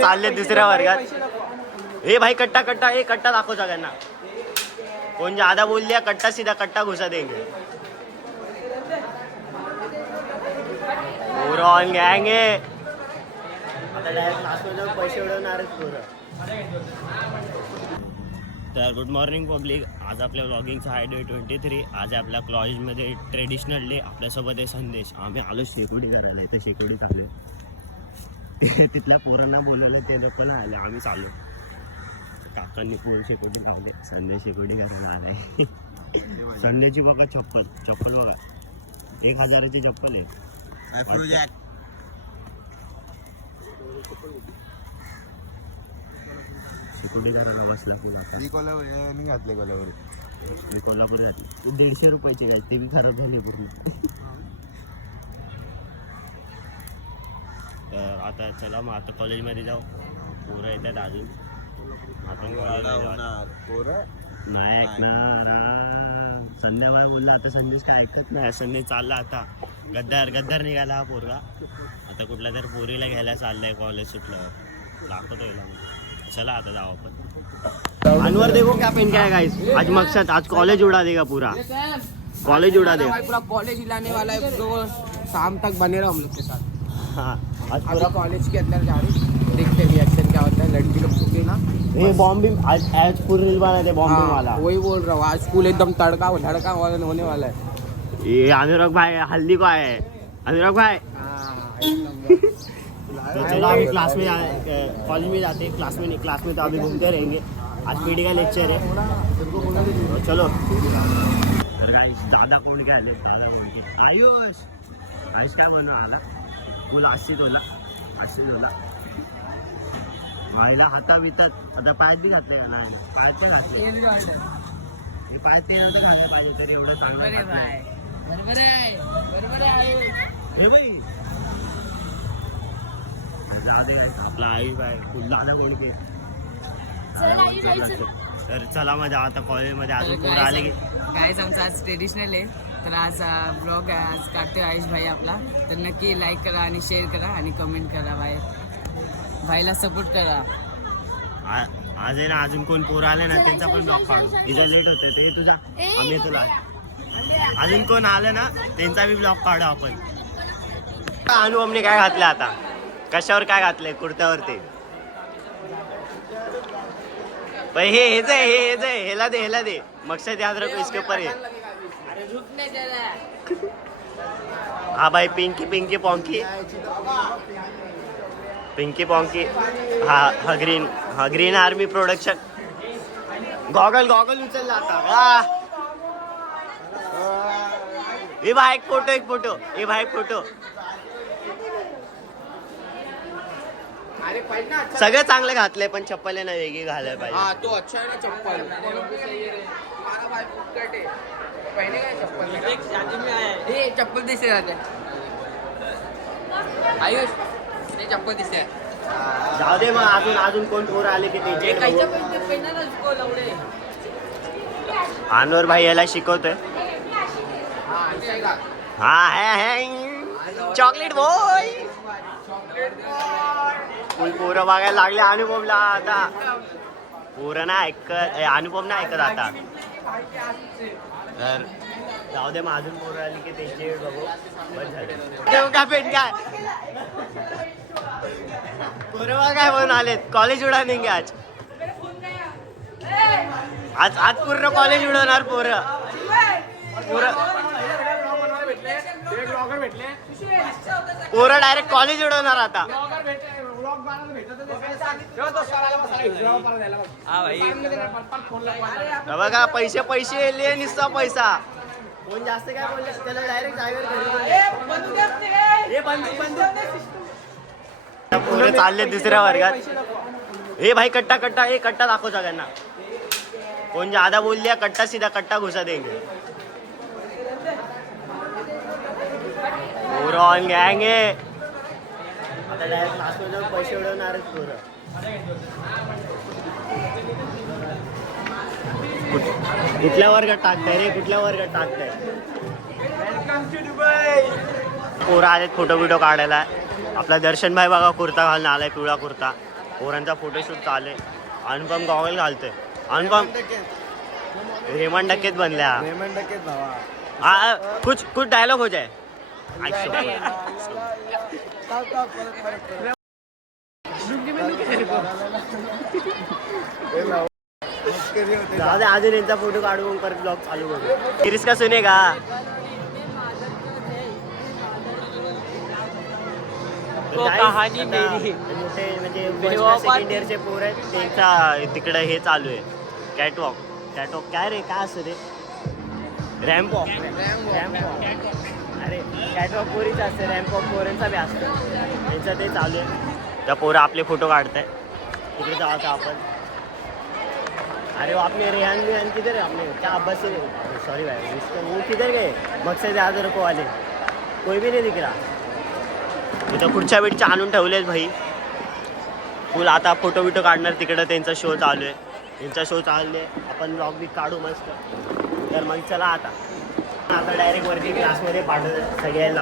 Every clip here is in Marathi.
चालले दुसऱ्या वर्गात. हे भाई कट्टा कट्टा, हे कट्टा दाखव सगळ्यांना. कोण ज्यादा बोल दिया कट्टा सीधा कट्टा घुसा देंगे. पोरं ऑन गँग आहे. आता डायरेक्ट क्लासमध्ये जाऊन पैसे उडवणारच पोरं. तर गुड मॉर्निंग पब्लिक. आज आपल्या व्लॉगिंगचा आहे डे 23. आज आपल्या कॉलेजमध्ये ट्रेडिशनल डे. आपल्यासोबत आहे संदेश. आम्ही आलो शेकोडी करायला. इथं शेकोडी चालले. तिथल्या पोरांना बोलवलं ते लोक नाही आले. आम्ही चालू. काकांनी पोर शेकोडी लावले. संदेश शेकोडी करायला आलाय. संडेची बघा चप्पल. चप्पल बघा 1000ची चप्पल आहे. शेकोडी करायला बसला किंवा घातले कोल्हापूर. मी कोल्हापूर घातली. 150 रुपयाची काय ते बी खराब झाली पूर्ण. आता चला मग आता कॉलेजमध्ये जाऊ. पोरं येतात अजून. आपण नाही ऐकणार. संध्याकाळ बोलला. आता संदेश काय ऐकत नाही. संदेश चालला आता. गद्दार निघाला हा पोरगा. आता कुठल्या तरी पोरीला घ्यायला चाललाय कॉलेज सुटल्यावर. दाखवतोय. चला आता जाऊ आपण. अनवर देखो क्या पेन क्या है गाइस. आज मकसद आज कॉलेज उड़ा देगा पूरा. कॉलेज उड़ा देगा पूरा. कॉलेज हिलाने वाला है. तो शाम तक बने रहो हम लोग के साथ. हाँ आज पूरा कॉलेज के अंदर जा रहे. देखते हैं रिएक्शन क्या होता है. लड़की लोग को ना ये बॉम्ब भी आज पूरी रील बना दे. बॉम्ब वाला वही बोल रहा हूँ. आज स्कूल एकदम तड़का होने वाला है. ये अनुराग भाई हल्दी को आया है. अनुराग भाई तो चलो अभी क्लास में कॉलेज में जाते हैं. क्लास में तो अभी घूमते रहेंगे. आज पीडी का लेक्चर है. तो चलो. तर गाइस दादा कोण के आले. दादा कोण के आयुष काय बनवा आला. तुला 80 तोला व्हायला हाता बितात. आता पायात बी घातले का नाही. पायात ते घातले. हे पायात ते नंतर घालायला पाहिजे. तरी एवढं चांगलं बरोबर आहे. हे बाई जाऊ दे. आपला आयुष आहे. कुठला ना कोण के. तर चला मजा आता कॉलेजमध्ये अजून पोरं आले की काय आमचं आज ट्रेडिशनल आहे. तर आज ब्लॉग आज काढतोय आयुष भाई आपला. तर नक्की लाईक करा आणि शेअर करा आणि कमेंट करा. भाईला सपोर्ट करा. आज आहे ना अजून कोण पोरं आले ना त्यांचा पण ब्लॉग काढू. इथं लेट होते ते तुझा. आम्ही तुला अजून कोण आलं ना त्यांचा बी ब्लॉग काढू आपण. अनुभवने काय घातलं आता. कशावर काय घातलंय. कुर्त्यावरती हेच आहे. हेला दे मकसद याद रखो इसके ऊपर है. हाँ भाई पिंकी पॉन्की. हा ग्रीन आर्मी प्रोडक्शन. गॉगल उचलला आता. हे भाई एक फोटो. सगळं चांगलं घातलंय पण चप्पल ना वेगळी घालायला पाहिजे. हाँ तो अच्छा है ना चप्पल. पहने का चप्पल. एक शादी में आया है. ये चप्पल दिसते जाते. आयुष ये चप्पल दिसते. जाऊ दे मग अजून कोण पोरं आले की ते अनवर भाई याला शिकवतोय. हा है चॉकलेट बॉय. पोरं बघायला लागले अनुपमला आता. पोरं ना अनुपम ना ऐकत आता. तर जाऊ दे मग अजून पोरं आली की त्यांची बघू. बस झालं का पेन काय. पोरं काय म्हणून आलेत. कॉलेज उडा निघे आज पूर्ण कॉलेज उडवणार पोरं. पोरं डायरेक्ट कॉलेज उडवणार आता. बघा पैसे ले निस्ता पैसा. कोण जास्त काय बोलले त्याला डायरेक्ट पोरं चालले दुसऱ्या वर्गात. हे भाई कट्टा हे कट्टा दाखव सगळ्यांना. कोण ज्यादा बोल दिया कट्टा सीधा कट्टा घुसा देंगे. पोरं ऑन गँग आहे. आता डायरेक्ट क्लासमध्ये जाऊन पैसे उडवणारच पोरं. कुठल्या वर्गात टाकताय. पोरं आलेत फोटो काढायला. आपला दर्शन भाई बघा कुर्ता घालून आलाय. पिवळा कुर्ता. पोरांचा फोटोशूट चालू आहे. अनुपम गॉगल घालतोय. अनुपम रेमंड डकेत बनल्या. कुछ कुछ डायलॉग हो जाए. अजून यांचा फोटो काढून परत ब्लॉग चालू करू. सिरीज का सुनेगा. कहाणी मेरी. मोठे म्हणजे सेकंड इयरचे पोर आहेत त्यांचा तिकडे हे चालू आहे. कॅटवॉक काय रे काय असं रे. रॅम्पवॉक. अरे कॅटवॉक पोरीच असते. रॅम्पवॉक पोरांचा बी असतं. त्यांचं ते चालू आहे. त्या पोरं आपले फोटो काढताय. तिकडे जायचं आपण. अरे वो आपने रेहान किधर है. आपने क्या अब्बास से सॉरी भाई इसका वो किधर गए. मकसद याद रखो वाले कोई भी नहीं दिख रहा. इथं पुढच्या बीटच्या आणून ठेवलेत भाई फुल. आता फोटो बिटो काढणार तिकडं. त्यांचा शो चालू आहे. त्यांचा शो चालू आहे. आपण ब्लॉग बी काढू मस्त. तर मग चला आता डायरेक्ट वरती क्लासमध्ये पाठवत सगळ्यांना.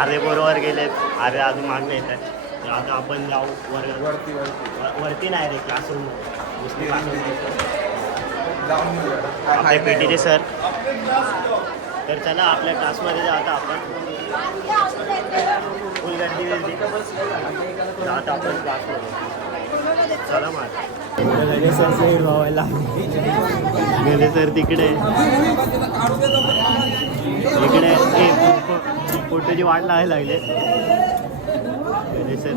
अर्धे बरोबर गेलेत. अर्धे अजून मागणे येत आहेत. तर आता आपण जाऊ वरती नाही रे क्लासरूम. आपले पीटीचे सर. तर चला आपल्या क्लासमध्ये जाता आपण. फुल गर्दी जाता आपण क्लासमध्ये. चला माझं गणेश सरचं हिरवायला गणेश सर तिकडे फोटोची वाट लावायला लागले. गणेश सर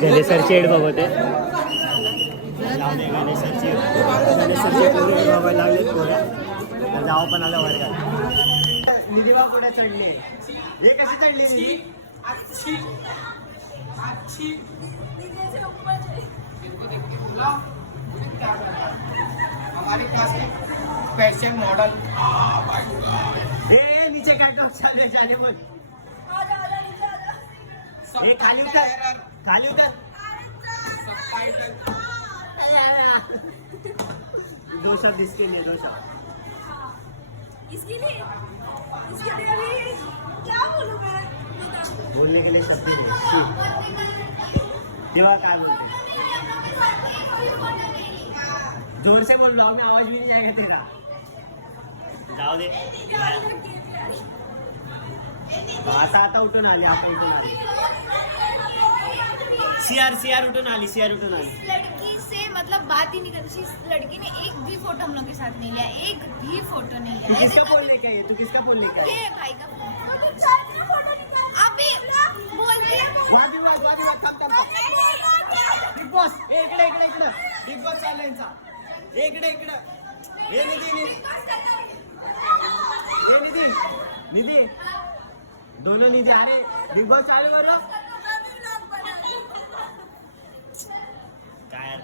गणेश सरची एड बघते. गणेश सरची पोरं बघायला लागले. पोऱ्या तर जावं पण आलं वर्गात. निधीबा कुठे चढली. हे कशी चढली निधी. Fashion model. हे नीचे कॅटवॉक चालू आहे. जाने मग हे खाली उतर. खाली उतर. दोषा दिसते नाही. दोषा इसके लिए अभी क्या बोलूं मैं. बोलने के लिए शक्ति नहीं. तेव्हा काय बोलते. जोर से बोल रहा हूँ मैं. आवाज भी नहीं जाएगा तेरा. जाओ दे. आता उठून आली. आता उठून आली. सीआर उठून आली. लड़की से मतलब बात ही नहीं करती. इस लड़की ने एक भी फोटो हम लोग के साथ नहीं लिया. एक भी फोटो नहीं तू लिया. किसका फोन लेके आई. तू किसका फोन लेके आई. ये भाई का अभी बोलते बिग बॉस. इकडे बिग बॉस चालू यांचा. इकडे हे निधी दोनों निधी. अरे बिग बॉस चालू करू.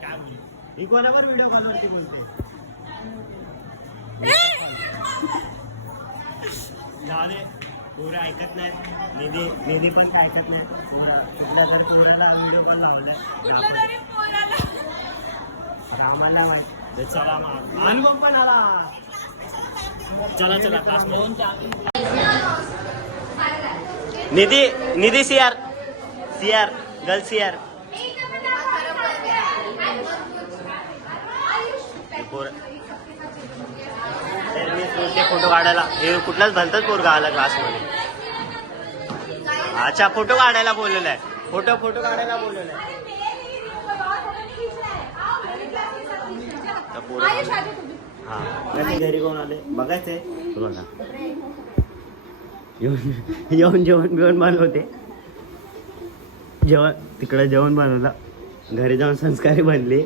काय बोलू. ही कोणावर व्हिडिओ कॉलवरती बोलते. जाऊ दे. पोरं ऐकत नाहीत. निधी पण काय ऐकत नाही. कुठल्या तर पोराला व्हिडिओ कॉल लावलाय. आम्हाला माहित. चला मग अनुभव पण आला. चला क्लास. निधी सीआर गर्ल सीआर. फोटो काढायला हे कुठलाच भलतच पोरगा आला क्लासमध्ये. अच्छा फोटो काढायला बोललेला आहे. फोटो काढायला बोललेला आहे. हा घरी कोण आले बघायचंय तुला. येऊन जेवण बनवते. तिकडे जेवण बनवलं. घरी जाऊन संस्कारी बनले.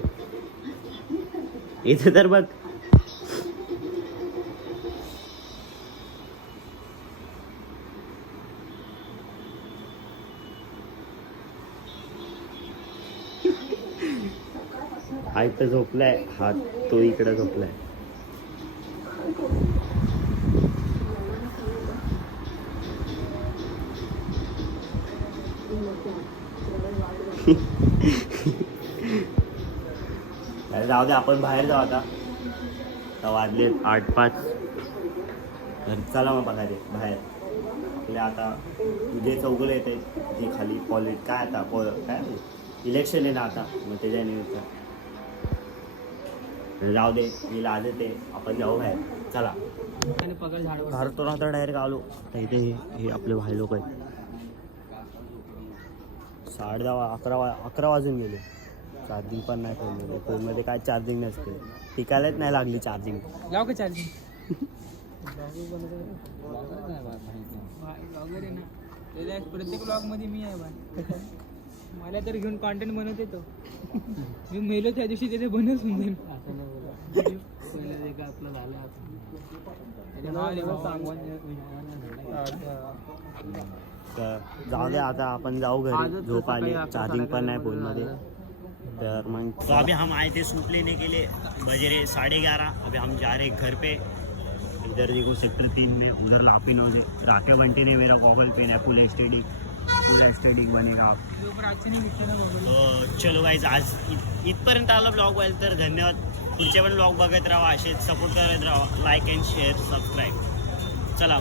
इथे तर बघ. हा इथं झोपलाय. हा तो इकडे झोपलाय. जाऊ दे आपण बाहेर जाऊ आता. आता वाजले 8:05. तर चला मग बघा रे बाहेर आपले आता जे चौगुले येते जे खाली पॉलिट काय आता काय इलेक्शन आहे ना आता, मग त्याच्या निमित्त जाऊ दे मी लाज येते, आपण जाऊ बाहेर. चला घरतो ना तर डायरेक्ट आलो. तर इथे हे आपले भाई लोक आहेत. 10:30 11 वाजून गेले. चार्जिंग पण नाही फोनमध्ये. फोनमध्ये काय चार्जिंग नसते, टिकायलाच नाही लागली चार्जिंग. लाव का चार्जिंग प्रत्येक ब्लॉग मध्ये मी आहे बा. मला तर घेऊन कॉन्टेंट बनवत येतो. मी मेलो त्या दिवशी त्याचे बनवून सुंदर आपलं झालं. तर जाऊ दे आता आपण जाऊ घरी. झोप आली, चार्जिंग पण नाही फोनमध्ये. तर मग तो अभी हम आए थे सूप लेने के लिए. बजे रहे 11:30. अभी हम जा रहे घर पे. इधर देखो सेक्टर 3 में उधर लापिनो से राके बंटी ने मेरा गॉगल पेन है फुल एस्टेटिक बनेगा. तो चलो गाइज आज इथपर्यंत आलं ब्लॉग व्हायला. तर धन्यवाद. पुढचे पण ब्लॉग बघत राहा, असे सपोर्ट करत राहा. Like and share subscribe. चला.